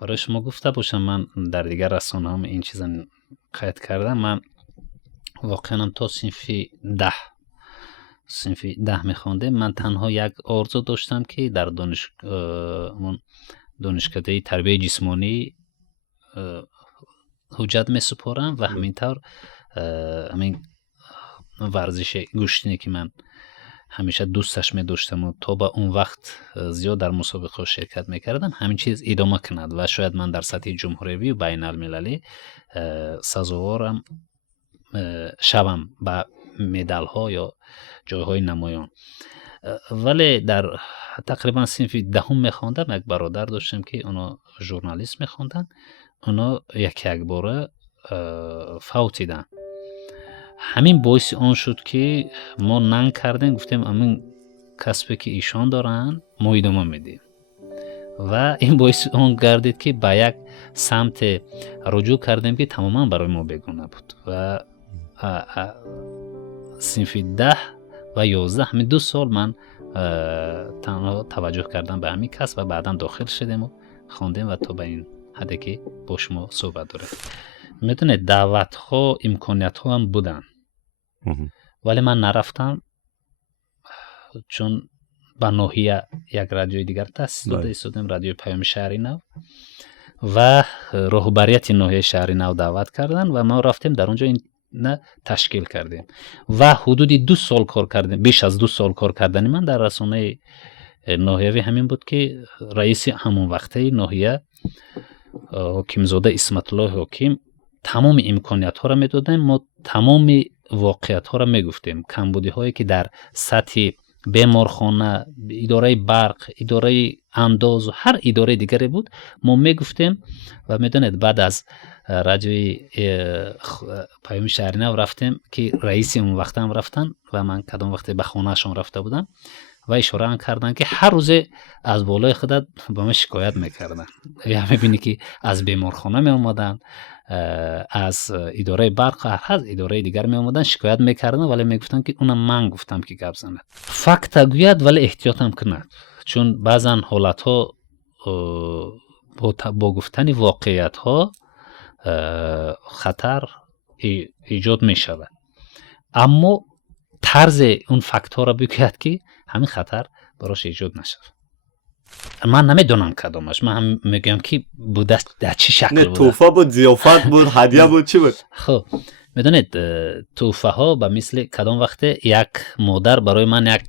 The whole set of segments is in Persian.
برای شما گفته باشم من در دیگر رسانه هم این چیزا قید کردم. من واقعا تا صنف 10 میخوندم. من تنها یک آرزو داشتم که در دانشکده تربیت جسمانی حجت میسپارم و همینطور همین ورزش گوشتنی که من همیشه دوستش می‌داشتم و تا به اون وقت زیاد در مسابقه شرکت می‌کردم، همین چیز ادامه کند و شاید من در سطح جمهوری و بین المللی سزاوارم شوم به مدال ها یا جایهای نمایان. ولی در تقریبا صنف 10 می‌خواندم، یک برادر داشتم که اونا ژورنالیست می‌خواندن. اونا یک باره فوتیدن. همین باعث آن شد که ما ننگ کردیم، گفتیم همین کسبی که ایشان دارن ما ادامه میدیم و این باعث آن گردید که به یک سمت رجوع کردیم که تماما برای ما بیگانه بود و صنف 10 و 11 همین 2 سال من تنها توجه کردم به همین کسب و بعدا داخل شدیم و خواندیم و تا به این حدی که با شما صحبت داره. میدونه دعوت ها امکانیت ها هم بودن ولی من نرفتم چون به ناحیه یک رادیوی دیگر تاسیس داده ایستادم، رادیو پیام شهری نو، و رهبریت ناحیه شهری نو دعوت کردن و ما رفتیم در اونجا این تشکیل کردیم و حدود 2 سال کار کردیم. بیش از 2 سال کار کردن من در رسانه ناحیوی همین بود که رئیس همون وقته ناحیه حکیمزاده اسمت الله حکیم تمام امکانیت ها را میدادن، ما تمام واقعیت ها را میگفتیم. کمبودی هایی که در سطح بیمارخانه، اداره برق، اداره انداز و هر اداره دیگری بود ما میگفتیم و میدونید بعد از رادیوی پیام شهری نو رفتیم که رئیس اون وقت هم رفتن و من کدام وقت به خانه شون رفته بودم و اشاره کردن که هر روز از بالای خودت به من شکایت میکردن. یا میبینی که از بیمارخانه می اومدن، از اداره برق، از اداره دیگر می اومدن شکایت میکردن ولی میگفتن که اونم من گفتم که گپ زند. فقط گوید ولی احتیاط هم کند، چون بعضن حالت ها با گفتن واقعیت ها خطر ایجاد می شود، اما طرز اون فاکتور را بگوید که همین خطر براش ایجاد نشد. من نمیدونم کدامش، من هم میگم که بوده در چه شکل بود. تحفه بود، ضیافت بود، هدیه بود، چی بود؟ خب میدونید تحفه ها به مثل کدام وقت یک مادر برای من یک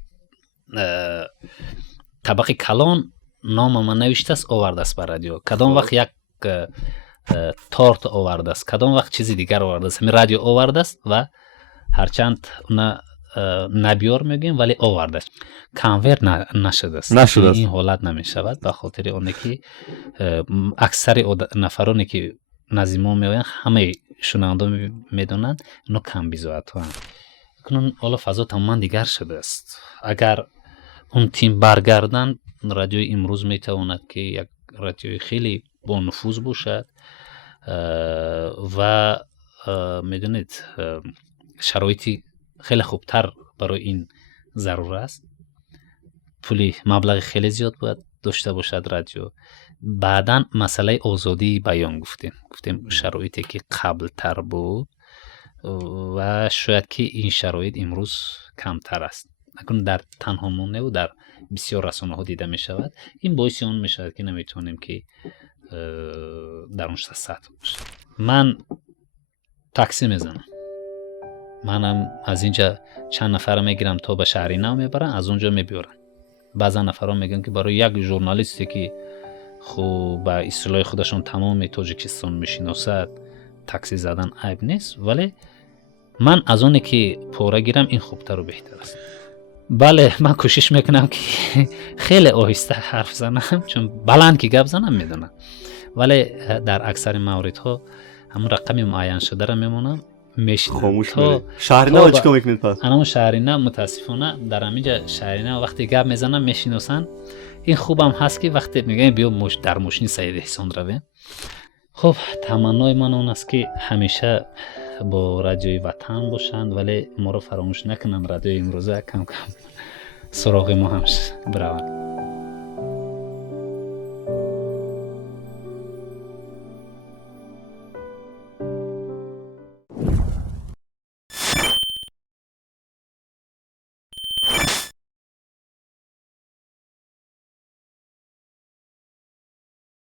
طبق کلان نام من نوشته است آورده است بر رادیو، کدام وقت یک تارت آورده است، کدام وقت چیزی دیگر آورده است، همین رادیو آورده است و هرچند اونا نبیار میگیم ولی آورده است، کانور نشده است. این حالت نمی شود به خاطر اونه که اکثر نفرانی که نزد ما میآیند همه شنونده میدونند اینا کم بیزایت ها هستند. کنون حالا فضا تماما دیگر شده است. اگر اون تیم برگردن رادیو امروز میتواند که یک رادیو خیلی با نفوذ باشد و میدونید شرایطی خیلی خوبتر برای این ضرور است. پولی مبلغ خیلی زیاد باید داشته باشد رادیو. بعداً مسئله آزادی بیان گفتیم شرایطی که قبل تر بود و شاید که این شرایط امروز کمتر است، اکنون در تنها مونه و در بسیار رسانه ها دیده می شود. این باعث اون می شود که نمیتونیم که در اون سطح باشیم. من تاکسی میزنم، منم از اینجا چند نفر میگیرم تا به شهری نو میبرن، از اونجا میبرن. بعضا نفرها میگن که برای یک ژورنالیستی که خب به اصطلاح خودشون تمام تاجیکستان میشناسد تاکسی زدن عیب نیست، ولی من از اونی که پوره گیرم این خوبتر و بهتر است. بله من کوشش میکنم که خیلی آهسته حرف زنم، چون بلند که گپ زنم میدونم، ولی در اکثر موردها همون رقمی معین شده را میمونم میشنم. خاموش میره. شهرینه چیکار میکنید پس؟ انا شهرینه متاسفانه در همینجا شهرینه وقتی گپ میزنم میشناسن. این خوبم هست که وقتی میگن بیا در ماشین سید احسان رویم. خب تمنای من اون است که همیشه با رادیوی وطن باشند ولی ما رو فراموش نکنن، رادیوی امروزه کم کم سراغ ما هم بروند.